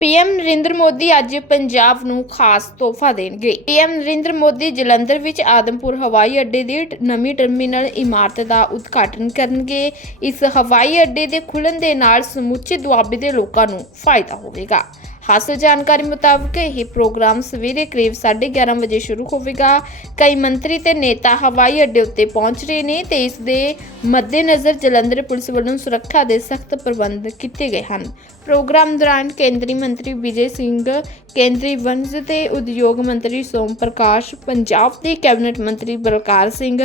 PM Narendra Modi ਅੱਜ ਪੰਜਾਬ ਨੂੰ ਖਾਸ ਤੋਹਫਾ ਦੇਣਗੇ। ਪੀਐਮ ਨਰਿੰਦਰ ਮੋਦੀ ਜਲੰਧਰ ਵਿੱਚ ਆਦਮਪੁਰ ਹਵਾਈ ਅੱਡੇ ਦੀ ਨਵੀਂ ਟਰਮੀਨਲ ਇਮਾਰਤ ਦਾ ਉਦਘਾਟਨ ਕਰਨਗੇ। ਇਸ ਹਵਾਈ ਅੱਡੇ ਦੇ ਖੁੱਲਣ ਦੇ ਨਾਲ ਸਮੁੱਚੇ ਦੁਆਬੇ ਦੇ ਲੋਕਾਂ ਨੂੰ ਫਾਇਦਾ ਹੋਵੇਗਾ। ਹਾਸਲ ਜਾਣਕਾਰੀ ਮੁਤਾਬਕ ਇਹ ਪ੍ਰੋਗਰਾਮ ਸਵੇਰੇ ਕਰੀਬ 11:30 ਵਜੇ ਸ਼ੁਰੂ ਹੋਵੇਗਾ। ਕਈ ਮੰਤਰੀ ਤੇ ਨੇਤਾ ਹਵਾਈ ਅੱਡੇ ਉੱਤੇ ਪਹੁੰਚ ਰਹੇ ਨੇ ਤੇ ਇਸ ਦੇ ਮੱਦੇਨਜ਼ਰ ਜਲੰਧਰ ਪੁਲਿਸ ਵੱਲੋਂ ਸੁਰੱਖਿਆ ਦੇ ਸਖਤ ਪ੍ਰਬੰਧ ਕੀਤੇ ਗਏ ਹਨ। ਪ੍ਰੋਗਰਾਮ ਦੌਰਾਨ ਕੇਂਦਰੀ ਮੰਤਰੀ ਵਿਜੇ ਸਿੰਘ, ਕੇਂਦਰੀ ਵਣਜ ਤੇ ਉਦਯੋਗ ਮੰਤਰੀ ਸੋਮ ਪ੍ਰਕਾਸ਼, ਪੰਜਾਬ ਦੇ ਕੈਬਨਿਟ ਮੰਤਰੀ ਬਲਕਾਰ ਸਿੰਘ,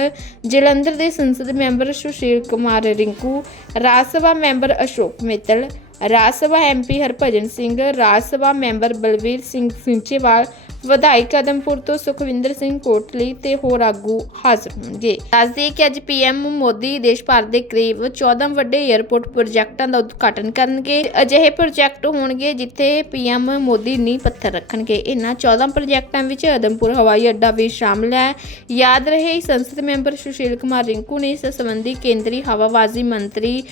ਜਲੰਧਰ ਦੇ ਸੰਸਦ member Sushil Kumar Rinku, Rajya Sabha member Ashok Mittal Rajya Sabha MP Harbhajan Singh Rajya Sabha member Balbir Singh Seechewal ਵਿਧਾਇਕ ਕਦਮਪੁਰ ਤੋਂ ਸੁਖਵਿੰਦਰ ਸਿੰਘ ਕੋਟਲੀ ਤੇ ਹੋਰ ਆਗੂ ਹਾਜ਼ਰ ਹੋਣਗੇ। ਦੱਸਦੇ ਕਿ ਅੱਜ ਪੀਐਮ ਮੋਦੀ ਦੇਸ਼ ਭਰ ਦੇ ਕਰੀਬ 14 ਵੱਡੇ 에ਅਰਪੋਰਟ ਪ੍ਰੋਜੈਕਟਾਂ ਦਾ ਉਦਘਾਟਨ ਕਰਨਗੇ। ਅਜਿਹੇ ਪ੍ਰੋਜੈਕਟ ਹੋਣਗੇ ਜਿੱਥੇ ਪੀਐਮ ਮੋਦੀ ਨੀਂਹ ਪੱਥਰ ਰੱਖਣਗੇ। ਇਹਨਾਂ 14 ਪ੍ਰੋਜੈਕਟਾਂ ਵਿੱਚ ਅਦਮਪੁਰ ਹਵਾਈ ਅੱਡਾ ਵੀ ਸ਼ਾਮਲ ਹੈ। ਯਾਦ ਰਹੇ ਸੰਸਦ ਮੈਂਬਰ ਸੁਸ਼ੀਲ ਕੁਮਾਰ ਰਿੰਕੂ ਨੇ ਇਸ ਸੰਬੰਧੀ ਕੇਂਦਰੀ ਹਵਾਬਾਜ਼ੀ ਮੰਤਰੀ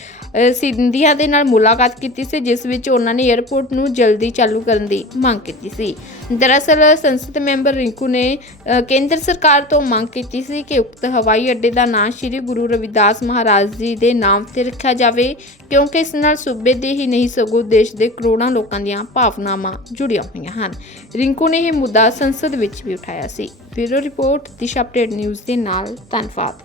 ਸਿੰਧੀਆ ਦੇ ਨਾਲ ਮੁਲਾਕਾਤ ਕੀਤੀ ਸੀ, ਜਿਸ ਵਿੱਚ ਉਹਨਾਂ ਨੇ 에ਅਰਪੋਰਟ ਨੂੰ ਜਲਦੀ ਚਾਲੂ ਕਰਨ ਦੀ ਮੰਗ ਕੀਤੀ ਸੀ। ਦਰਅਸਲ ਸੰਸਦ ਮੈਂਬਰ ਰਿੰਕੂ ਨੇ ਕੇਂਦਰ ਸਰਕਾਰ ਤੋਂ ਮੰਗ ਕੀਤੀ ਸੀ ਕਿ ਉਕਤ ਹਵਾਈ ਅੱਡੇ ਦਾ ਨਾਂ ਸ੍ਰੀ ਗੁਰੂ ਰਵਿਦਾਸ ਮਹਾਰਾਜ ਜੀ ਦੇ ਨਾਮ ਤੇ ਰੱਖਿਆ ਜਾਵੇ, ਕਿਉਂਕਿ ਇਸ ਨਾਲ ਸੂਬੇ ਦੇ ਹੀ ਨਹੀਂ ਸਗੋਂ ਦੇਸ਼ ਦੇ ਕਰੋੜਾਂ ਲੋਕਾਂ ਦੀਆਂ ਭਾਵਨਾਵਾਂ ਜੁੜੀਆਂ ਹੋਈਆਂ ਹਨ। ਰਿੰਕੂ ਨੇ ਇਹ ਮੁੱਦਾ ਸੰਸਦ ਵਿੱਚ ਵੀ ਉਠਾਇਆ ਸੀ। Bureau report, Disha update news ਦੇ ਨਾਲ, ਧੰਨਵਾਦ।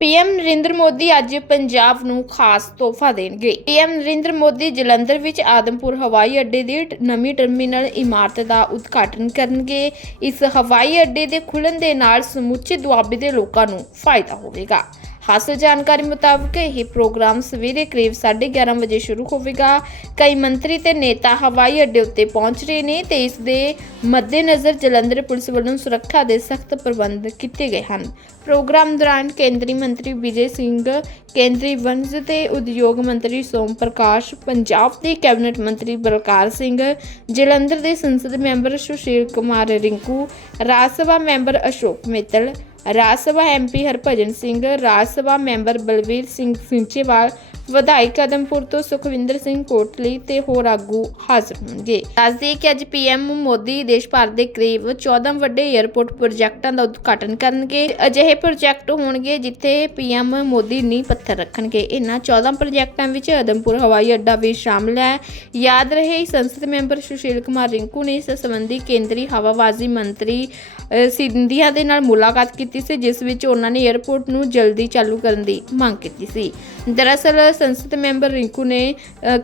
ਪੀਐਮ ਨਰਿੰਦਰ ਮੋਦੀ ਅੱਜ ਪੰਜਾਬ ਨੂੰ ਖਾਸ ਤੋਹਫਾ ਦੇਣਗੇ। ਪੀਐਮ ਨਰਿੰਦਰ ਮੋਦੀ ਜਲੰਧਰ ਵਿੱਚ ਆਦਮਪੁਰ ਹਵਾਈ ਅੱਡੇ ਦੀ ਨਵੀਂ ਟਰਮੀਨਲ ਇਮਾਰਤ ਦਾ ਉਦਘਾਟਨ ਕਰਨਗੇ। ਇਸ ਹਵਾਈ ਅੱਡੇ ਦੇ ਖੁੱਲਣ ਦੇ ਨਾਲ ਸਮੁੱਚੇ ਦੁਆਬੇ ਦੇ ਲੋਕਾਂ ਨੂੰ ਫਾਇਦਾ ਹੋਵੇਗਾ। ਹਾਸਲ ਜਾਣਕਾਰੀ ਮੁਤਾਬਕ ਇਹ ਪ੍ਰੋਗਰਾਮ ਸਵੇਰੇ ਕਰੀਬ 11:30 ਵਜੇ ਸ਼ੁਰੂ ਹੋਵੇਗਾ। ਕਈ ਮੰਤਰੀ ਤੇ ਨੇਤਾ ਹਵਾਈ ਅੱਡੇ ਉੱਤੇ ਪਹੁੰਚ ਰਹੇ ਨੇ ਤੇ ਇਸ ਦੇ ਮੱਦੇਨਜ਼ਰ ਜਲੰਧਰ ਪੁਲਿਸ ਵੱਲੋਂ ਸੁਰੱਖਿਆ ਦੇ ਸਖਤ ਪ੍ਰਬੰਧ ਕੀਤੇ ਗਏ ਹਨ। ਪ੍ਰੋਗਰਾਮ ਦੌਰਾਨ ਕੇਂਦਰੀ ਮੰਤਰੀ ਵਿਜੇ ਸਿੰਘ, ਕੇਂਦਰੀ ਵਣਜ ਤੇ ਉਦਯੋਗ ਮੰਤਰੀ ਸੋਮ ਪ੍ਰਕਾਸ਼, ਪੰਜਾਬ ਦੇ ਕੈਬਨਿਟ ਮੰਤਰੀ ਬਲਕਾਰ ਸਿੰਘ, ਜਲੰਧਰ ਦੇ ਸੰਸਦ member Sushil Kumar Rinku, Rajya Sabha member Ashok Mittal Rajya Sabha MP Harbhajan Singh Rajya Sabha member Balbir Singh Seechewal ਵਿਧਾਇਕ ਕਦਮਪੁਰ ਤੋਂ ਸੁਖਵਿੰਦਰ ਸਿੰਘ ਕੋਟਲੀ ਤੇ ਹੋਰ ਆਗੂ ਹਾਜ਼ਰ ਹੋਣਗੇ। ਦੱਸਦੇ ਕਿ ਅੱਜ ਪੀਐਮ ਮੋਦੀ ਦੇਸ਼ ਭਰ ਦੇ ਕਰੀਬ 14 ਵੱਡੇ 에ਅਰਪੋਰਟ ਪ੍ਰੋਜੈਕਟਾਂ ਦਾ ਉਦਘਾਟਨ ਕਰਨਗੇ। ਅਜਿਹੇ ਪ੍ਰੋਜੈਕਟ ਹੋਣਗੇ ਜਿੱਥੇ ਪੀਐਮ ਮੋਦੀ ਨੀਂਹ ਪੱਥਰ ਰੱਖਣਗੇ। ਇਹਨਾਂ 14 ਪ੍ਰੋਜੈਕਟਾਂ ਵਿੱਚ ਅਦਮਪੁਰ ਹਵਾਈ ਅੱਡਾ ਵੀ ਸ਼ਾਮਲ ਹੈ। ਯਾਦ ਰਹੇ ਸੰਸਦ ਮੈਂਬਰ ਸੁਸ਼ੀਲ ਕੁਮਾਰ ਰਿੰਕੂ ਨੇ ਇਸ ਸੰਬੰਧੀ ਕੇਂਦਰੀ ਹਵਾਬਾਜ਼ੀ ਮੰਤਰੀ ਸਿੰਧੀਆ ਦੇ ਨਾਲ ਮੁਲਾਕਾਤ ਕੀਤੀ ਸੀ, ਜਿਸ ਵਿੱਚ ਉਹਨਾਂ ਨੇ 에ਅਰਪੋਰਟ ਨੂੰ ਜਲਦੀ ਚਾਲੂ ਕਰਨ ਦੀ ਮੰਗ ਕੀਤੀ ਸੀ। ਦਰਅਸਲ ਸੰਸਦ ਮੈਂਬਰ ਰਿੰਕੂ ਨੇ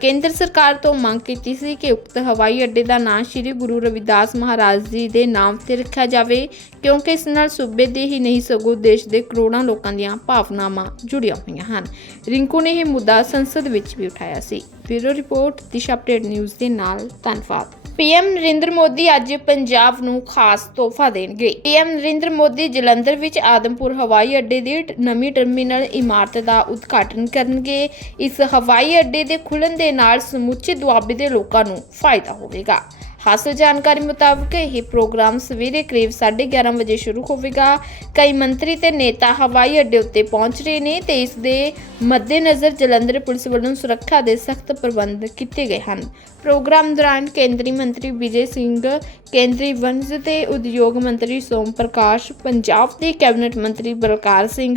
ਕੇਂਦਰ ਸਰਕਾਰ ਤੋਂ ਮੰਗ ਕੀਤੀ ਸੀ ਕਿ ਉਕਤ ਹਵਾਈ ਅੱਡੇ ਦਾ ਨਾਂ ਸ੍ਰੀ ਗੁਰੂ ਰਵਿਦਾਸ ਮਹਾਰਾਜ ਜੀ ਦੇ ਨਾਮ ਤੇ ਰੱਖਿਆ ਜਾਵੇ, ਕਿਉਂਕਿ ਇਸ ਨਾਲ ਸੂਬੇ ਦੇ ਹੀ ਨਹੀਂ ਸਗੋਂ ਦੇਸ਼ ਦੇ ਕਰੋੜਾਂ ਲੋਕਾਂ ਦੀਆਂ ਭਾਵਨਾਵਾਂ ਜੁੜੀਆਂ ਹੋਈਆਂ ਹਨ। ਰਿੰਕੂ ਨੇ ਇਹ ਮੁੱਦਾ ਸੰਸਦ ਵਿੱਚ ਵੀ ਉਠਾਇਆ ਸੀ। Bureau report, Disha update news ਦੇ ਨਾਲ, ਧੰਨਵਾਦ। ਪੀਐਮ ਨਰਿੰਦਰ ਮੋਦੀ ਅੱਜ ਪੰਜਾਬ ਨੂੰ ਖਾਸ ਤੋਹਫਾ ਦੇਣਗੇ। ਪੀਐਮ ਨਰਿੰਦਰ ਮੋਦੀ ਜਲੰਧਰ ਵਿੱਚ ਆਦਮਪੁਰ ਹਵਾਈ ਅੱਡੇ ਦੀ ਨਵੀਂ ਟਰਮੀਨਲ ਇਮਾਰਤ ਦਾ ਉਦਘਾਟਨ ਕਰਨਗੇ। ਇਸ ਹਵਾਈ ਅੱਡੇ ਦੇ ਖੁੱਲਣ ਦੇ ਨਾਲ ਸਮੁੱਚੇ ਦੁਆਬੇ ਦੇ ਲੋਕਾਂ ਨੂੰ ਫਾਇਦਾ ਹੋਵੇਗਾ। ਹਾਸਲ ਜਾਣਕਾਰੀ ਮੁਤਾਬਕ ਇਹ ਪ੍ਰੋਗਰਾਮ ਸਵੇਰੇ ਕਰੀਬ 11:30 ਵਜੇ ਸ਼ੁਰੂ ਹੋਵੇਗਾ। ਕਈ ਮੰਤਰੀ ਤੇ ਨੇਤਾ ਹਵਾਈ ਅੱਡੇ ਉੱਤੇ ਪਹੁੰਚ ਰਹੇ ਨੇ ਤੇ ਇਸ ਦੇ ਮੱਦੇਨਜ਼ਰ ਜਲੰਧਰ ਪੁਲਿਸ ਵੱਲੋਂ ਸੁਰੱਖਿਆ ਦੇ ਸਖਤ ਪ੍ਰਬੰਧ ਕੀਤੇ ਗਏ ਹਨ। ਪ੍ਰੋਗਰਾਮ ਦੌਰਾਨ ਕੇਂਦਰੀ ਮੰਤਰੀ ਵਿਜੇ ਸਿੰਘ, ਕੇਂਦਰੀ ਵਣਜ ਤੇ ਉਦਯੋਗ ਮੰਤਰੀ ਸੋਮ ਪ੍ਰਕਾਸ਼, ਪੰਜਾਬ ਦੇ ਕੈਬਨਿਟ ਮੰਤਰੀ ਬਲਕਾਰ ਸਿੰਘ,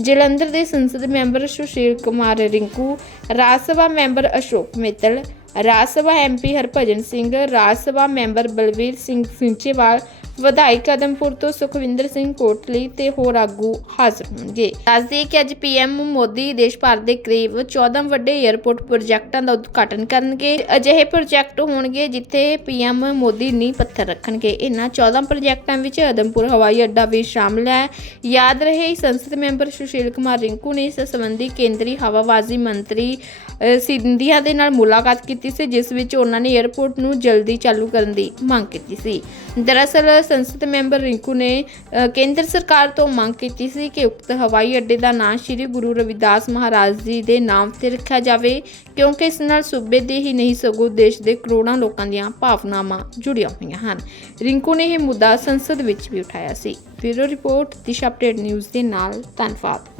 ਜਲੰਧਰ ਦੇ ਸੰਸਦ member Sushil Kumar Rinku, Rajya Sabha member Ashok Mittal Rajya Sabha MP Harbhajan Singh Rajya Sabha member Balbir Singh Seechewal ਵਿਧਾਇਕ ਕਦਮਪੁਰ ਤੋਂ ਸੁਖਵਿੰਦਰ ਸਿੰਘ ਕੋਟਲੀ ਤੇ ਹੋਰ ਆਗੂ ਹਾਜ਼ਰ ਹੋਣਗੇ। ਦੱਸਦੇ ਕਿ ਅੱਜ ਪੀਐਮ ਮੋਦੀ ਦੇਸ਼ ਭਰ ਦੇ ਕਰੀਬ 14 ਵੱਡੇ 에ਅਰਪੋਰਟ ਪ੍ਰੋਜੈਕਟਾਂ ਦਾ ਉਦਘਾਟਨ ਕਰਨਗੇ। ਅਜਿਹੇ ਪ੍ਰੋਜੈਕਟ ਹੋਣਗੇ ਜਿੱਥੇ ਪੀਐਮ ਮੋਦੀ ਨੀਂਹ ਪੱਥਰ ਰੱਖਣਗੇ। ਇਹਨਾਂ 14 ਪ੍ਰੋਜੈਕਟਾਂ ਵਿੱਚ ਅਦਮਪੁਰ ਹਵਾਈ ਅੱਡਾ ਵੀ ਸ਼ਾਮਲ ਹੈ। ਯਾਦ ਰਹੇ ਸੰਸਦ ਮੈਂਬਰ ਸੁਸ਼ੀਲ ਕੁਮਾਰ ਰਿੰਕੂ ਨੇ ਇਸ ਸੰਬੰਧੀ ਕੇਂਦਰੀ ਹਵਾਬਾਜ਼ੀ ਮੰਤਰੀ ਸਿੰਧੀਆ ਦੇ ਨਾਲ ਮੁਲਾਕਾਤ ਕੀਤੀ ਸੀ, ਜਿਸ ਵਿੱਚ ਉਹਨਾਂ ਨੇ 에ਅਰਪੋਰਟ ਨੂੰ ਜਲਦੀ ਚਾਲੂ ਕਰਨ ਦੀ ਮੰਗ ਕੀਤੀ ਸੀ। ਦਰਅਸਲ ਸੰਸਦ ਮੈਂਬਰ ਰਿੰਕੂ ਨੇ ਕੇਂਦਰ ਸਰਕਾਰ ਤੋਂ ਮੰਗ ਕੀਤੀ ਸੀ ਕਿ ਉਕਤ ਹਵਾਈ ਅੱਡੇ ਦਾ ਨਾਂ ਸ੍ਰੀ ਗੁਰੂ ਰਵਿਦਾਸ ਮਹਾਰਾਜ ਜੀ ਦੇ ਨਾਮ ਤੇ ਰੱਖਿਆ ਜਾਵੇ, ਕਿਉਂਕਿ ਇਸ ਨਾਲ ਸੂਬੇ ਦੇ ਹੀ ਨਹੀਂ ਸਗੋਂ ਦੇਸ਼ ਦੇ ਕਰੋੜਾਂ ਲੋਕਾਂ ਦੀਆਂ ਭਾਵਨਾਵਾਂ ਜੁੜੀਆਂ ਹੋਈਆਂ ਹਨ। ਰਿੰਕੂ ਨੇ ਇਹ ਮੁੱਦਾ ਸੰਸਦ ਵਿੱਚ ਵੀ ਉਠਾਇਆ ਸੀ। Bureau report, Disha update news ਦੇ ਨਾਲ, ਧੰਨਵਾਦ।